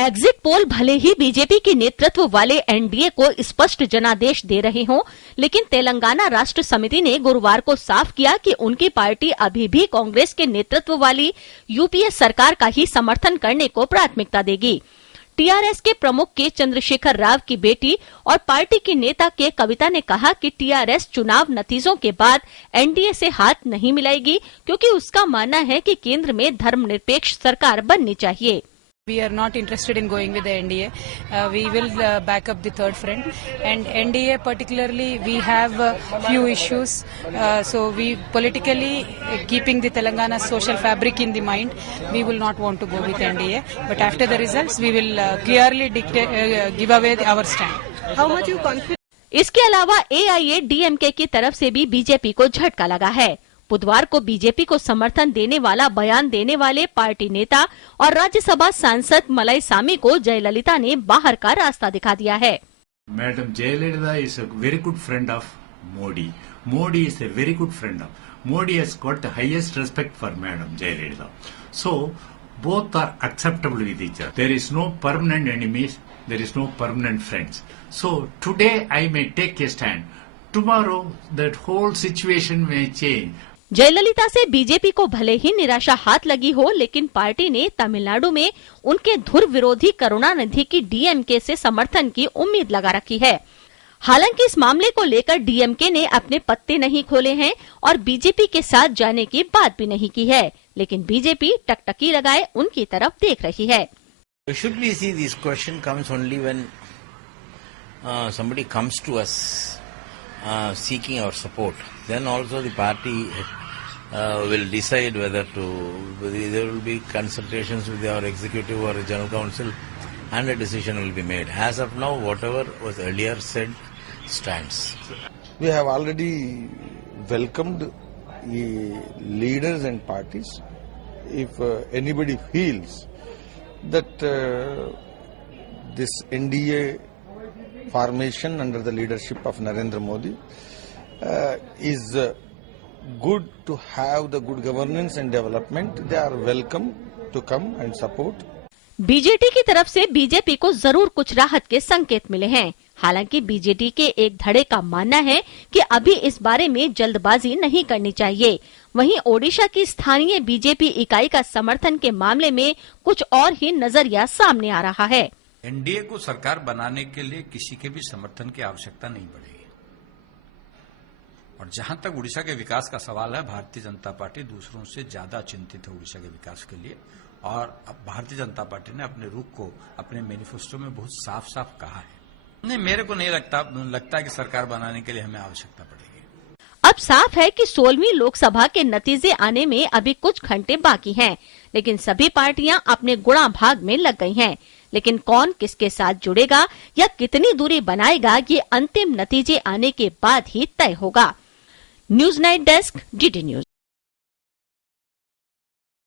Exit poll भले ही BJP के नेतृत्व वाले एनडीए को स्पष्ट जनादेश दे रहे हों, लेकिन तेलंगाना राष्ट्र समिति ने गुरुवार को साफ किया कि उनकी पार्टी अभी भी कांग्रेस के नेतृत्व वाली यूपीए सरकार का ही समर्थन करने को प्राथमिकता देगी। टीआरएस के प्रमुख के चंद्रशेखर राव की बेटी और पार्टी की नेता के कविता ने कहा कि टीआरएस चुनाव नतीजों के बाद एनडीए से हाथ नहीं मिलाएगी, क्योंकि उसका मानना है कि केंद्र में धर्मनिरपेक्ष सरकार बननी चाहिए। We are not interested in going with the NDA. We will back up the third front, and NDA particularly we have few issues. So we politically keeping the Telangana social fabric in the mind, we will not want to go with NDA. But after the results, we will clearly give away our stand. How much you confident? इसके अलावा AIADMK की तरफ से भी BJP को झटका लगा है। बुधवार को बीजेपी को समर्थन देने वाला बयान देने वाले पार्टी नेता और राज्यसभा सांसद मलयसामी को जयललिता ने बाहर का रास्ता दिखा दिया है। Madam Jayalalithaa is a very good friend of Modi. Modi is a very good friend of Modi. Has got the highest respect for madam Jayalalithaa. So both are acceptable with each other. There is no permanent enemies. There is no permanent friends. So today I may take a stand. Tomorrow that whole situation may change. Jayalalithaa से BJP को भले ही निराशा हाथ लगी हो, लेकिन party ने तमिलनाडु में उनके धुर विरोधी करुणानिधि की डीएमके से समर्थन की उम्मीद लगा रखी है। हालांकि इस मामले को लेकर डीएमके ने अपने पत्ते नहीं खोले हैं और बीजेपी के साथ जाने की बात भी नहीं की है, लेकिन बीजेपी टकटकी लगाए उनकी तरफ देख रही है। Should we see this question comes only when somebody comes to us seeking our support? Then also the party will decide whether there will be consultations with our executive or general council, and a decision will be made. As of now, whatever was earlier said stands. We have already welcomed the leaders and parties. If anybody feels that this NDA formation under the leadership of Narendra Modi is good to have the good governance and development, they are welcome to come and support. BJT की तरफ से BJP को जरूर कुछ राहत के संकेत मिले हैं। हालांकि बीजेटी के एक धड़े का मानना है कि अभी इस बारे में जल्दबाजी नहीं करनी चाहिए। वहीं ओडिशा की स्थानीय बीजेपी इकाई का समर्थन के मामले में कुछ और ही नजरिया सामने आ रहा है। एनडीए को सरकार बनाने के लिए किसी के भी समर्थन की आवश्यकता नहीं पड़ेगी। और जहां तक उड़ीसा के विकास का सवाल है, भारतीय जनता पार्टी दूसरों से ज्यादा चिंतित है उड़ीसा के विकास के लिए, और अब भारतीय जनता पार्टी ने अपने रुख को अपने मैनिफेस्टो में बहुत साफ साफ कहा है। नहीं, मेरे को नहीं लगता कि सरकार बनाने के लिए हमें आवश्यकता पड़ेगी। अब साफ है कि 16वीं लोकसभा के नतीजे आने में अभी कुछ घंटे बाकी हैं, लेकिन सभी पार्टियां अपने गुणा भाग में लग गई हैं। लेकिन कौन किसके साथ जुड़ेगा या कितनी दूरी बनाएगा, ये अंतिम नतीजे आने के बाद ही तय होगा। News night desk, GT news.